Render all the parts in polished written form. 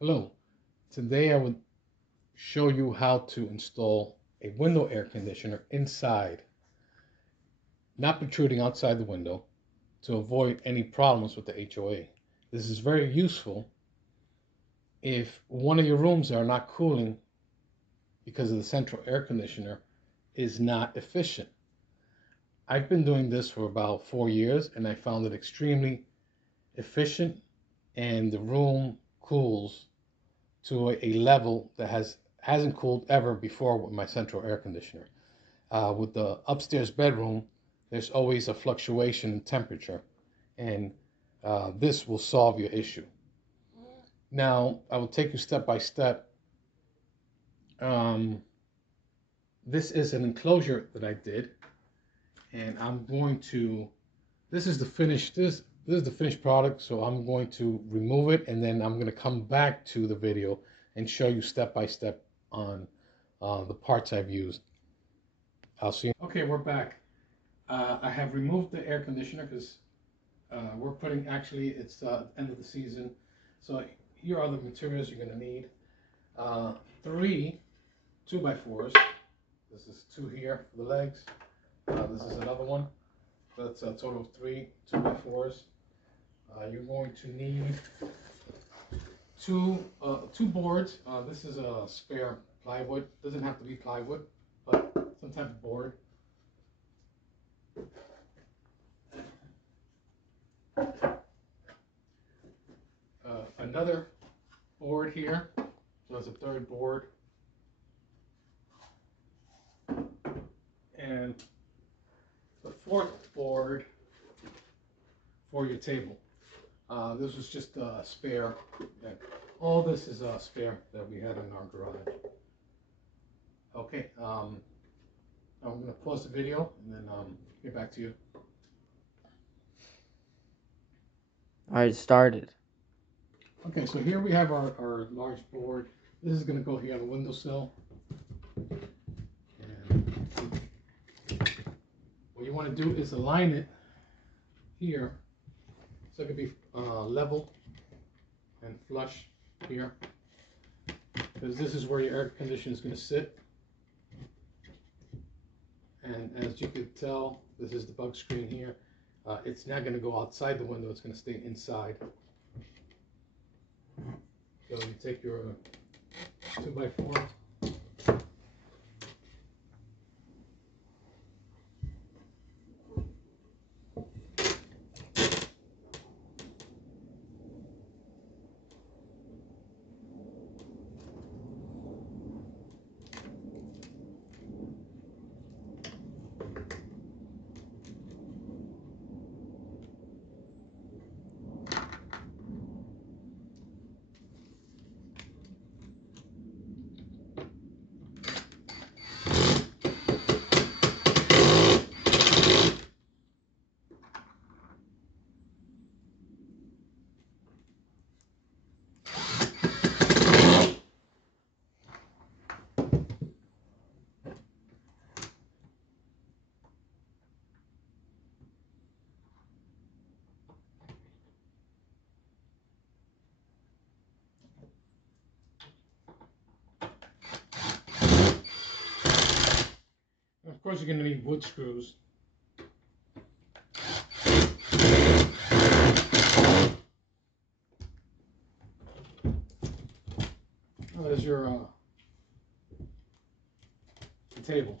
Hello, today I would show you how to install a window air conditioner inside, not protruding outside the window, to avoid any problems with the HOA. This is very useful if one of your rooms are not cooling because of the central air conditioner is not efficient. I've been doing this for about 4 years and I found it extremely efficient, and the room cools to a level that hasn't cooled ever before with my central air conditioner. With the upstairs bedroom, there's always a fluctuation in temperature, and this will solve your issue. Now, I will take you step by step. Um, this is an enclosure that I did, and I'm going to. This is the finished. This is the finished product, so I'm going to remove it, and then I'm going to come back to the video and show you step by step on the parts I've used. I'll see you. Okay, we're back. I have removed the air conditioner because we're putting, actually, it's end of the season. So here are the materials you're going to need. Three 2x4s. This is two here for the legs. This is another one. That's a total of three 2x4s. You're going to need two boards. This is a spare plywood. Doesn't have to be plywood, but some type of board. Another board here. So that's a third board. And the fourth board for your table. This was just a spare. All this is a spare that we had in our garage. Okay, I'm going to pause the video and then get back to you. Alright, started. Okay, so here we have our large board. This is going to go here on the windowsill. And what you want to do is align it here so it can be level and flush here, because this is where your air conditioner is going to sit. And as you can tell, this is the bug screen here. It's not going to go outside the window, it's going to stay inside. So you take your 2x4. Of course, you're going to need wood screws. There's your table.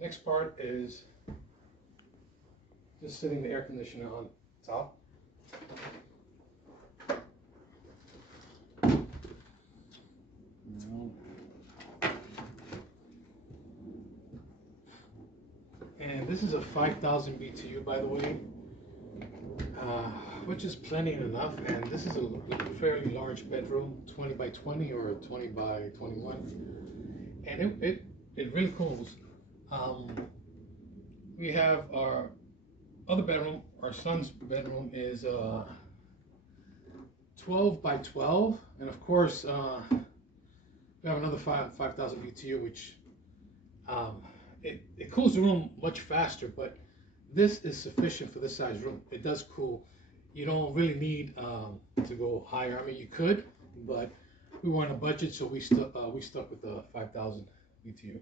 Next part is just sitting the air conditioner on top. And this is a 5,000 BTU, by the way, which is plenty enough. And this is a fairly large bedroom, 20 by 20 or 20 by 21. And it really cools. We have our other bedroom, our son's bedroom, is 12 by 12, and of course we have another 5,000 BTU, which it cools the room much faster, but this is sufficient for this size room. It does cool. You don't really need to go higher. I mean, you could, but we were on a budget, so we stuck with the 5,000 BTU.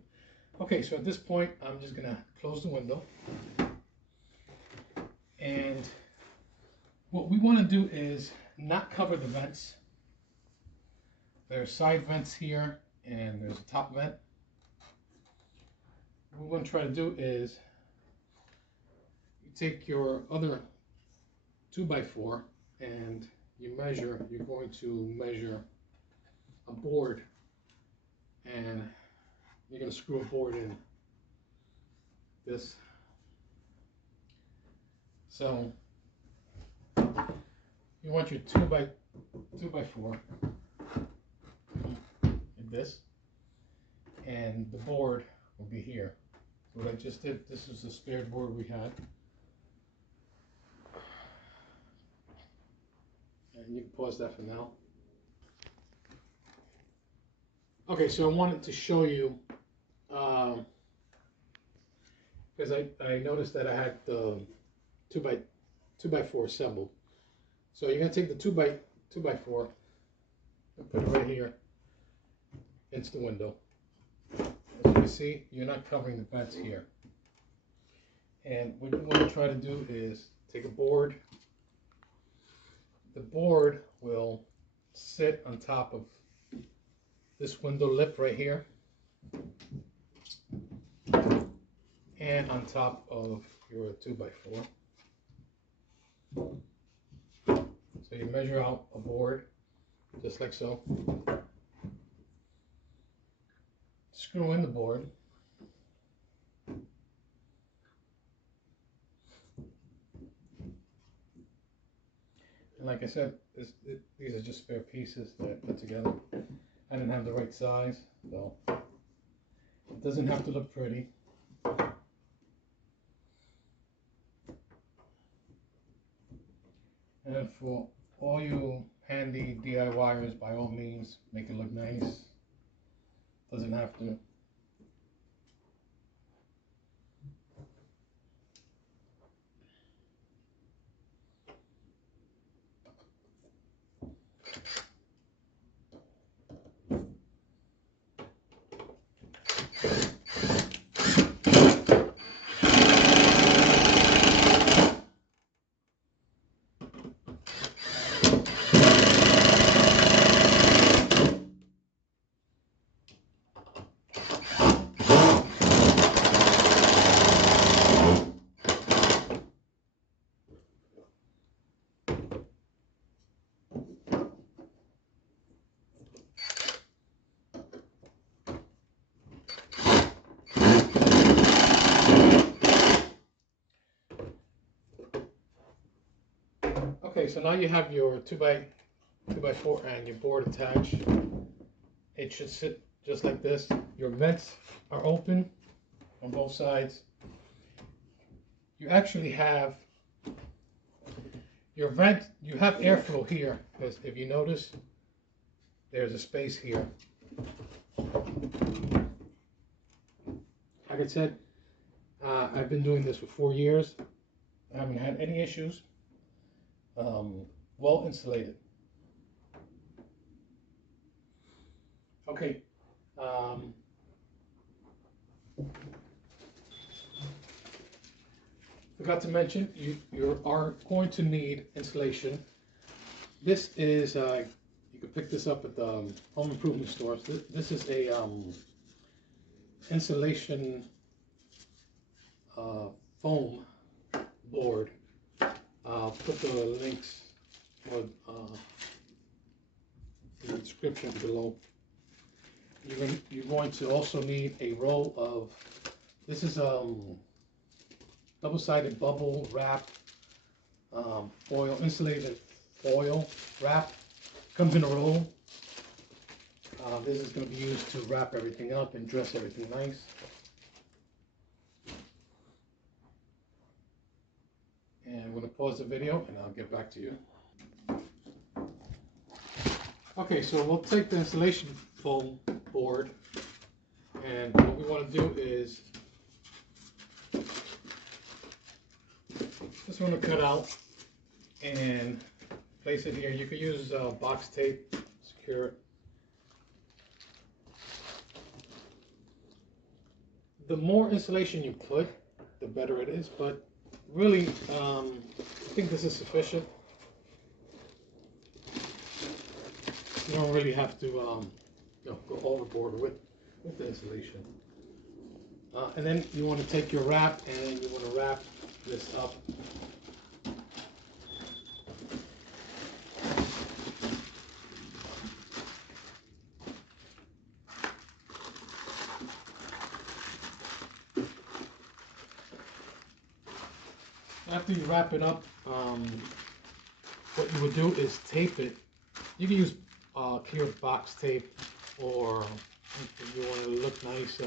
Okay, so at this point, I'm just gonna close the window, and what we want to do is not cover the vents. There's side vents here, and there's a top vent. What we're going to try to do is you take your other 2x4 and you're going to measure a board, and you're going to screw a board in this. So you want your 2x4 like this, and the board will be here. What I just did, this is the spare board we had. And you can pause that for now. Okay, so I wanted to show you, because I noticed that I had the 2x4 assembled. So you're gonna take the 2x4 and put it right here into the window. As you can see, you're not covering the vents here. And what you want to try to do is take a board. The board will sit on top of this window lip right here, and on top of your 2x4. So you measure out a board, just like so. Screw in the board. And like I said, these are just spare pieces that I put together. I didn't have the right size, so it doesn't have to look pretty. And for all you handy DIYers, by all means, make it look nice. Doesn't have to. Okay, so now you have your 2x4 and your board attached. It should sit just like this. Your vents are open on both sides. You actually have your vent, you have airflow here, because if you notice, there's a space here. Like I said, I've been doing this for 4 years. I haven't had any issues. Well insulated. Okay. Forgot to mention, you are going to need insulation. This is, you can pick this up at the home improvement stores. This is a insulation foam board. I'll put the links or in the description below. You're going to also need a roll of, this is double-sided bubble wrap, foil, insulated foil wrap. Comes in a roll. This is going to be used to wrap everything up and dress everything nice. I'm going to pause the video and I'll get back to you. Okay, so we'll take the insulation foam board, and what we want to do is just want to cut out and place it here. You could use box tape, secure it. The more insulation you put, the better it is, but really, I think this is sufficient. You don't really have to go overboard with the insulation. And then you want to take your wrap and you want to wrap this up. After you wrap it up, what you would do is tape it. You can use clear box tape, or if you want to look nice,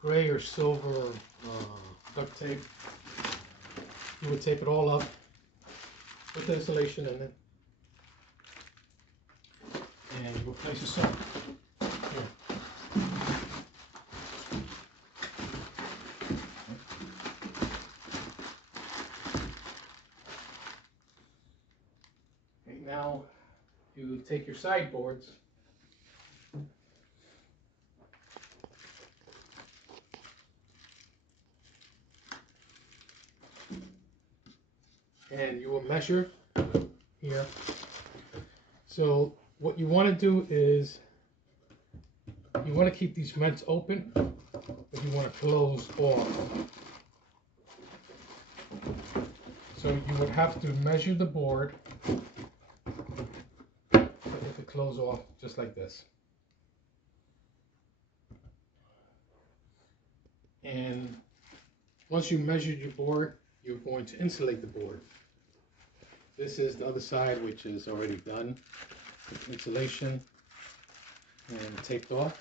gray or silver duct tape. You would tape it all up with the insulation in it, and you will place this up here. Okay, now you take your sideboards and you will measure here. So what you want to do is you want to keep these vents open, but you want to close off. So you would have to measure the board to close off just like this. And once you measured your board, you're going to insulate the board. This is the other side, which is already done. Insulation and taped off.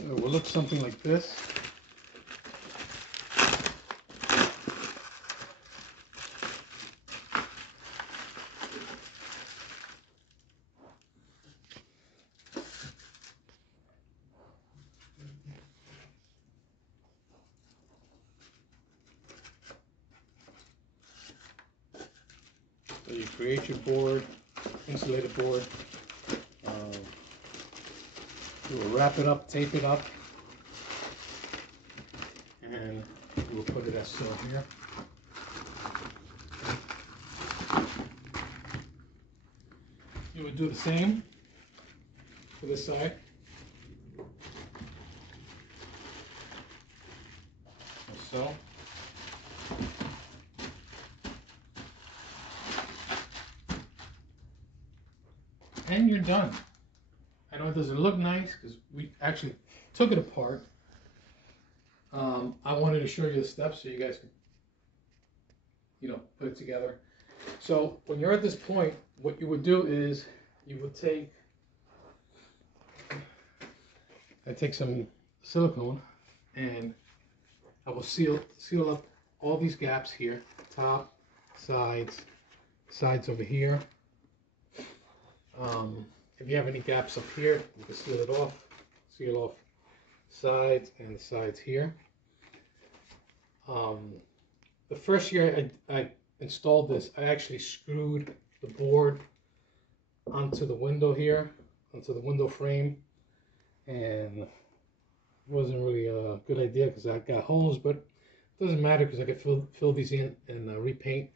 It will look something like this. So you create your board, insulated board. You will wrap it up, tape it up, and we will put it as so here. You would do the same for this side. As so. And you're done. I know it doesn't look nice because we actually took it apart. I wanted to show you the steps so you guys could, put it together. So when you're at this point, what you would do is you would take some silicone and I will seal up all these gaps here, top, sides over here. If you have any gaps up here, you can seal off sides and the sides here. The first year I installed this, I actually screwed the board onto the window here, onto the window frame, and it wasn't really a good idea because I got holes, but it doesn't matter because I could fill these in and repaint.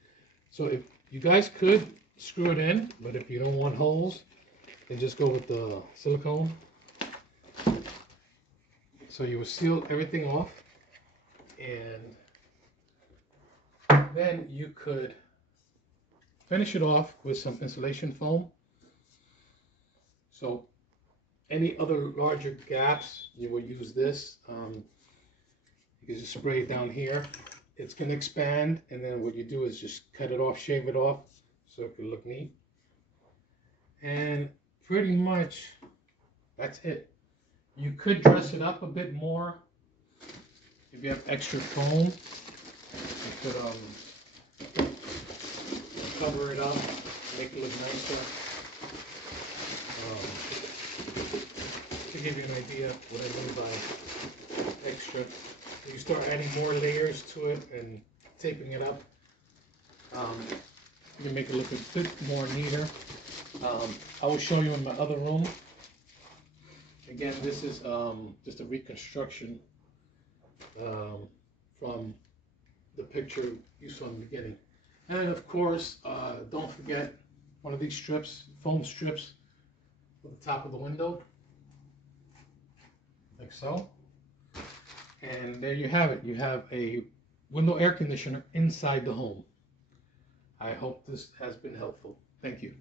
So if you guys could screw it in, but if you don't want holes, then just go with the silicone. So you will seal everything off, and then you could finish it off with some insulation foam. So any other larger gaps, you will use this. You You just spray it down here. It's gonna expand, and then what you do is just cut it off, shave it off, so it can look neat. And pretty much that's it. You could dress it up a bit more if you have extra foam. You could cover it up, make it look nicer. To give you an idea what I mean by extra, you start adding more layers to it and taping it up, you can make it look a bit more neater. I will show you in my other room. Again, this is just a reconstruction from the picture you saw in the beginning. And of course, don't forget one of these strips, foam strips, for the top of the window, like so. And there you have it. You have a window air conditioner inside the home. I hope this has been helpful. Thank you.